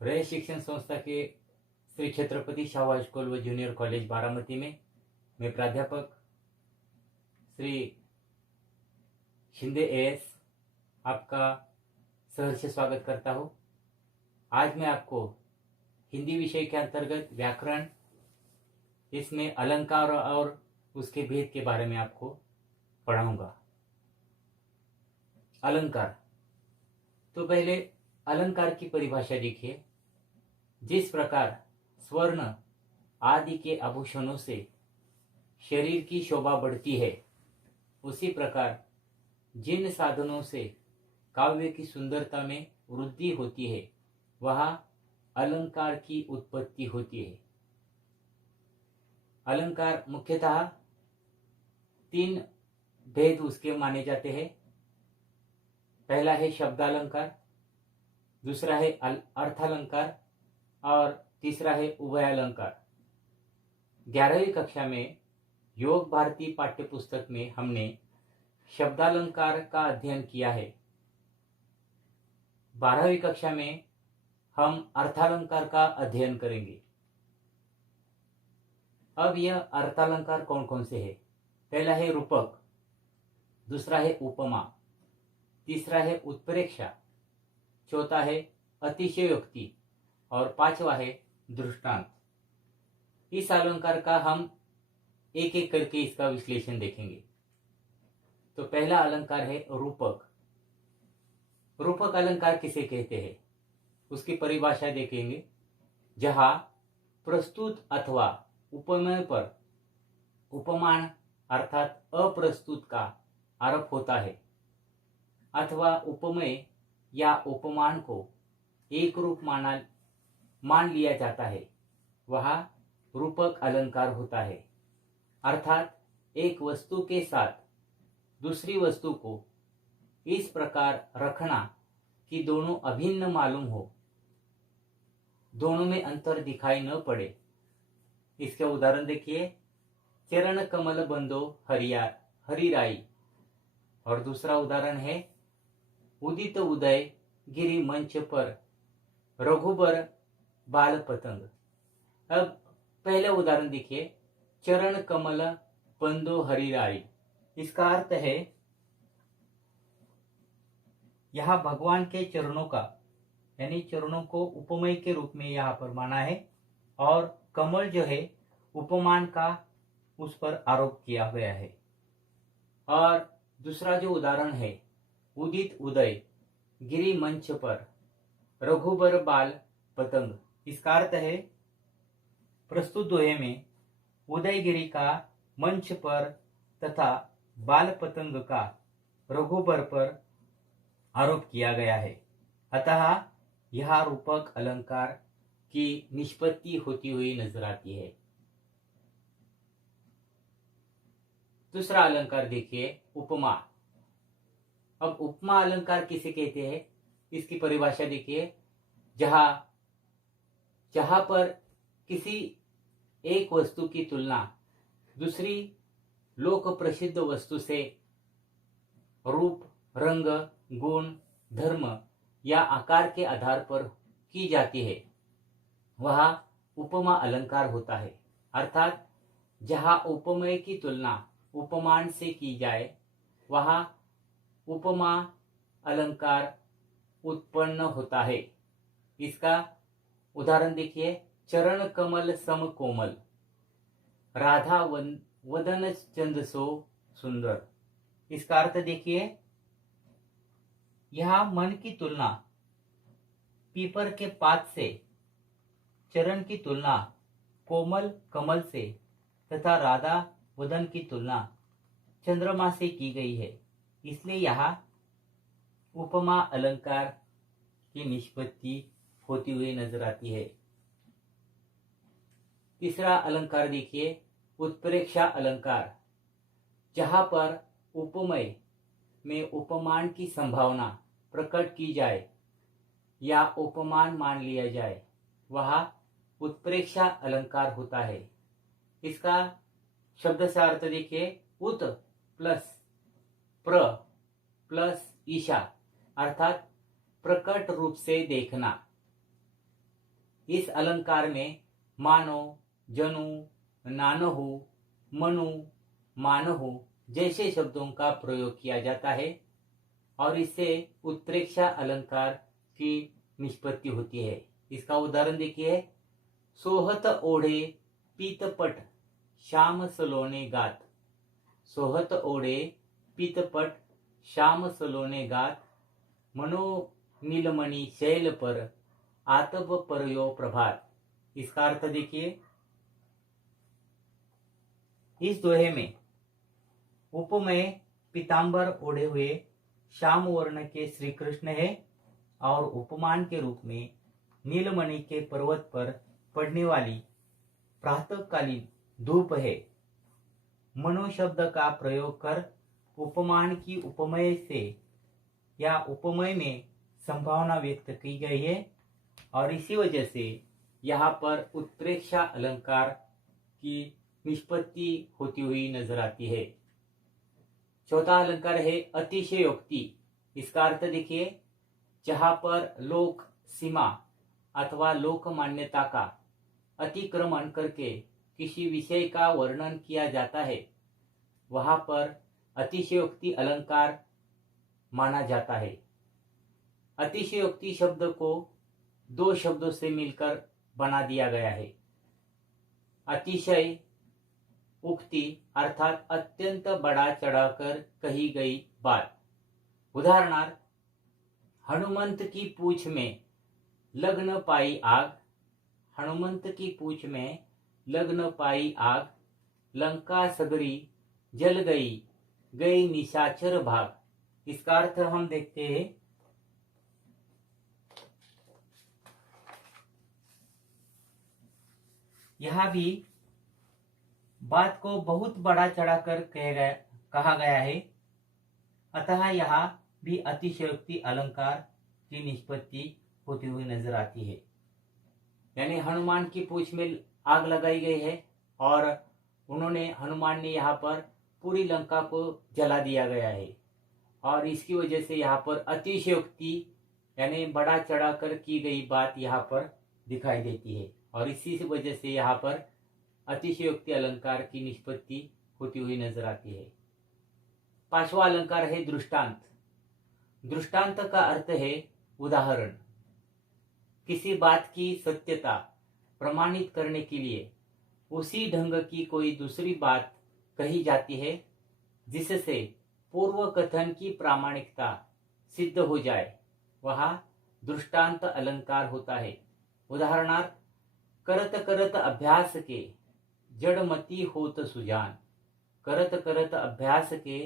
रय शिक्षण संस्था के श्री छत्रपति शाहू स्कूल व जूनियर कॉलेज बारामती में मैं प्राध्यापक श्री शिंदे एएस आपका सहर्ष स्वागत करता हूँ। आज मैं आपको हिंदी विषय के अंतर्गत व्याकरण, इसमें अलंकार और उसके भेद के बारे में आपको पढ़ाऊंगा। अलंकार, तो पहले अलंकार की परिभाषा देखिए। जिस प्रकार स्वर्ण आदि के आभूषणों से शरीर की शोभा बढ़ती है, उसी प्रकार जिन साधनों से काव्य की सुंदरता में वृद्धि होती है, वह अलंकार की उत्पत्ति होती है। अलंकार मुख्यतः तीन भेद उसके माने जाते हैं। पहला है शब्दालंकार, दूसरा है अर्थालंकार और तीसरा है उभयालंकार। 11वीं कक्षा में योग भारती पाठ्य पुस्तक में हमने शब्दालंकार का अध्ययन किया है। 12वीं कक्षा में हम अर्थालंकार का अध्ययन करेंगे। अब यह अर्थालंकार कौन कौन से है? पहला है रूपक, दूसरा है उपमा, तीसरा है उत्प्रेक्षा, चौथा है अतिशयोक्ति और पांचवा है दृष्टांत। इस अलंकार का हम एक एक करके इसका विश्लेषण देखेंगे। तो पहला अलंकार है रूपक। रूपक अलंकार किसे कहते हैं, उसकी परिभाषा देखेंगे। जहां प्रस्तुत अथवा उपमेय पर उपमान अर्थात अप्रस्तुत का आरोप होता है, अथवा उपमेय या उपमान को एक रूप मान लिया जाता है, वह रूपक अलंकार होता है। अर्थात एक वस्तु के साथ दूसरी वस्तु को इस प्रकार रखना कि दोनों अभिन्न मालूम हो, दोनों में अंतर दिखाई न पड़े। इसके उदाहरण देखिए। चरण कमल बंदो हरिराई, और दूसरा उदाहरण है उदित उदय गिरि मंच पर रघुबर बाल पतंग। अब पहला उदाहरण देखिए, चरण कमल बंदो हरिराई। इसका अर्थ है यहां भगवान के चरणों का, यानी चरणों को उपमेय के रूप में यहां पर माना है, और कमल जो है उपमान का उस पर आरोप किया गया है। और दूसरा जो उदाहरण है, उदित उदय गिरि मंच पर रघुबर बाल पतंग। इसका अर्थ है प्रस्तुत दोहे में उदयगिरी का मंच पर तथा बाल पतंग का रघुबर पर आरोप किया गया है। अतः यह रूपक अलंकार की निष्पत्ति होती हुई नजर आती है। दूसरा अलंकार देखिए, उपमा। अब उपमा अलंकार किसे कहते हैं, इसकी परिभाषा देखिए। जहां पर किसी एक वस्तु की तुलना दूसरी लोक प्रसिद्ध वस्तु से रूप, रंग, गुण, धर्म या आकार के आधार पर की जाती है, वह उपमा अलंकार होता है। अर्थात जहां उपमेय की तुलना उपमान से की जाए, वह उपमा अलंकार उत्पन्न होता है। इसका उदाहरण देखिए। चरण कमल सम कोमल, राधा वदन चंद सो सुंदर। इसका अर्थ देखिए, यह मन की तुलना पीपर के पात से, चरण की तुलना कोमल कमल से तथा राधा वदन की तुलना चंद्रमा से की गई है। इसलिए यह उपमा अलंकार की निष्पत्ति होती हुई नजर आती है। तीसरा अलंकार देखिए, उत्प्रेक्षा अलंकार। जहां पर उपमेय में उपमान की संभावना प्रकट की जाए या उपमान मान लिया जाए, वह उत्प्रेक्षा अलंकार होता है। इसका शब्द से अर्थ देखिए। उत प्लस प्र प्लस ईशा, अर्थात प्रकट रूप से देखना। इस अलंकार में मानो, जनु, नानहु, मनु, मानहु जैसे शब्दों का प्रयोग किया जाता है और इससे उत्प्रेक्षा अलंकार की निष्पत्ति होती है। इसका उदाहरण देखिए, सोहत ओढ़े पीतपट श्याम सलोने गात। सोहत ओढ़े पीतपट श्याम सलोने गात, मनो नीलमणि शैल पर आतब परयो प्रभात। इसका अर्थ देखिए, इस दोहे में उपमेय पीतांबर ओढ़े हुए श्याम वर्ण के श्री कृष्ण है और उपमान के रूप में नीलमणि के पर्वत पर पड़ने वाली प्रातःकालीन धूप है। मनो शब्द का प्रयोग कर उपमान की उपमेय से या उपमेय में संभावना व्यक्त की गई है और इसी वजह से यहाँ पर उत्प्रेक्षा अलंकार की निष्पत्ति होती हुई नजर आती है। चौथा अलंकार है अतिशयोक्ति। इसका अर्थ देखिए, जहां पर लोक सीमा अथवा लोक मान्यता का अतिक्रमण करके किसी विषय का वर्णन किया जाता है, वहां पर अतिशयोक्ति अलंकार माना जाता है। अतिशयोक्ति शब्द को दो शब्दों से मिलकर बना दिया गया है। अतिशय उक्ति अर्थात अत्यंत बढ़ा चढ़ाकर कही गई बात। उदाहरणार्थ, हनुमंत की पूंछ में लग न पाई आग। हनुमंत की पूंछ में लग न पाई आग, लंका सगरी जल गई, गई निशाचर भाग। इसका अर्थ हम देखते हैं, यहां भी बात को बहुत बड़ा चढ़ाकर कहा गया है, अतः यहाँ भी अतिशयोक्ति अलंकार की निष्पत्ति होती हुई नजर आती है। यानी हनुमान की पूंछ में आग लगाई गई है और हनुमान ने यहाँ पर पूरी लंका को जला दिया गया है और इसकी वजह से यहाँ पर अतिशयोक्ति यानी बड़ा चढ़ाकर की गई बात यहाँ पर दिखाई देती है और इसी वजह से यहाँ पर अतिशयोक्ति अलंकार की निष्पत्ति होती हुई नजर आती है। पांचवा अलंकार है दृष्टांत। दृष्टांत का अर्थ है उदाहरण। किसी बात की सत्यता प्रमाणित करने के लिए उसी ढंग की कोई दूसरी बात कही जाती है जिससे पूर्व कथन की प्रामाणिकता सिद्ध हो जाए, वह दृष्टांत अलंकार होता है। उदाहरणार्थ, करत करत अभ्यास के जड़मती होत सुजान। करत करत अभ्यास के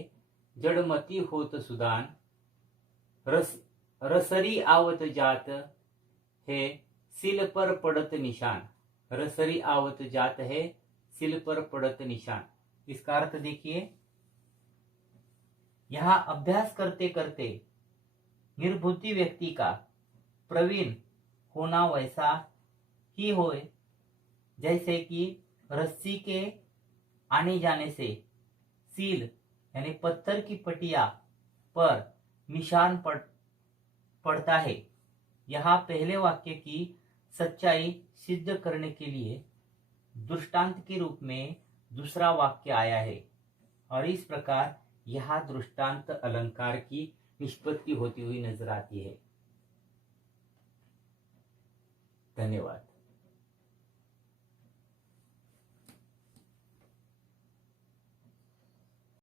जड़मती होत सुदान, रसरी आवत जात है सिल पर पड़त निशान। रसरी आवत जात है सिल पर पड़त निशान। इसका अर्थ देखिए, यहां अभ्यास करते करते निर्बुद्धि व्यक्ति का प्रवीण होना वैसा ही होए जैसे कि रस्सी के आने जाने से सील यानी पत्थर की पटिया पर निशान पड़ता है। यहाँ पहले वाक्य की सच्चाई सिद्ध करने के लिए दृष्टांत के रूप में दूसरा वाक्य आया है और इस प्रकार यहाँ दृष्टांत अलंकार की निष्पत्ति होती हुई नजर आती है। धन्यवाद।